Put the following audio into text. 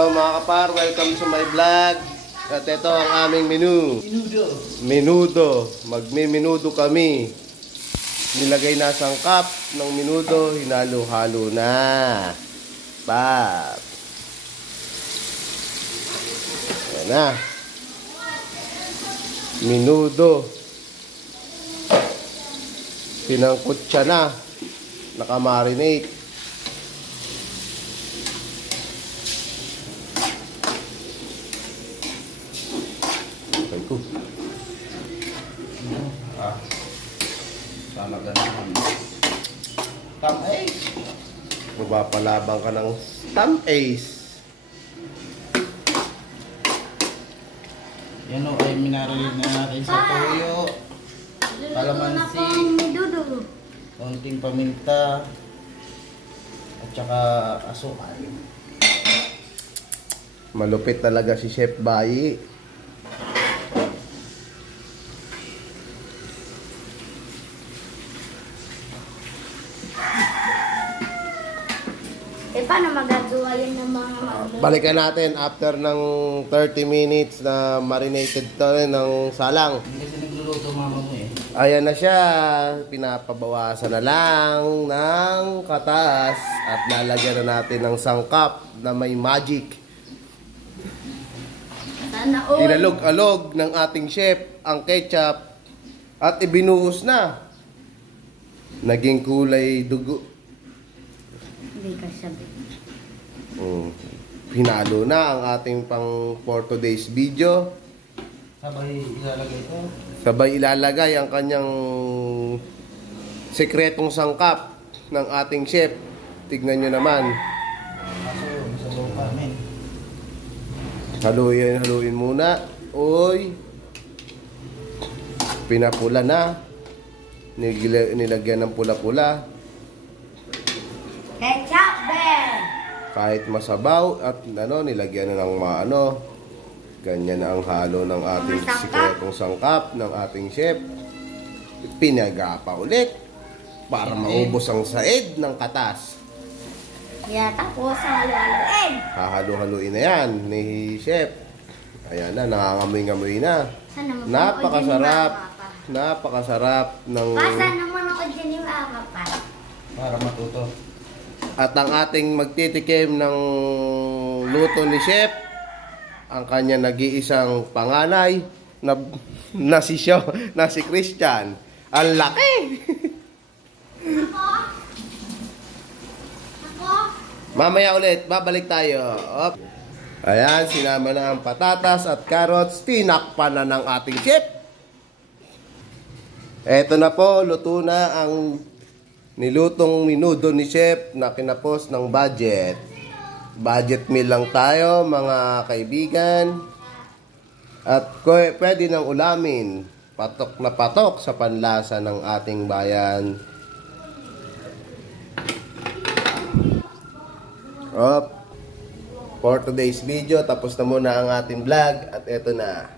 Hello mga kapar, welcome to my vlog. At ito ang aming menu. Menudo. Magmi-menudo kami. Nilagay na sangkap ng menudo, hinalo-halo na. Pap. Ayan na. Menudo. Pinangkot siya na. Nakamarinate. Sana ganahan. Tam ace. Mapapalabang ka ng tam ace. Yan o ay minaralid na natin sa toyo, kalamansi, konting paminta, at saka asukal. Malupit talaga si Chef Bayi. Paano magagawa yun ng mga Balikan natin after ng 30 minutes na marinated to ng salang. Hindi kasi nagluluto mama mo eh. Ayan na siya. Pinapabawasan na lang ng katas at lalagyan na natin ng sangkap na may magic. Sana all. Inalog-alog ng ating chef ang ketchup at ibinuhos na. Naging kulay dugo. Hindi ka sabi. Hinalo na ang ating pang for today's video. Sabay ilalagay ito. Sabay ilalagay ang kanyang sekretong sangkap ng ating chef. Tignan nyo naman. Kaso sa lupa men. Haluin muna. Uy. Pinapula na. Nilagyan ng pula-pula. Ketchup, Ben! Kahit masabaw at nilagyan na ng ganyan na ang halo ng ating sikretong sangkap ng ating chef. Pinagapa ulit para maubos ang said ng katas. Yeah, tapos halo-haloin. Hahalo-haluin na yan ni chef. Ayan na, nangangamoy-ngamoy na. Napakasarap. Napakasarap ng... Pasa naman ako dyan yung pa. Para matuto. At ang ating magtitikim ng luto ni chef, ang kanya nag-iisang panganay na si Christian. Ang laki! Mamaya ulit, babalik tayo. Op. Ayan, sinama na ang patatas at carrots. Tinakpan na ng ating chef. Eto na po, luto na ang nilutong menudo ni chef na kinapos ng budget. Budget meal lang tayo mga kaibigan. At pwede nang ulamin. Patok na patok sa panlasa ng ating bayan. For today's video, tapos na muna ang ating vlog. At eto na.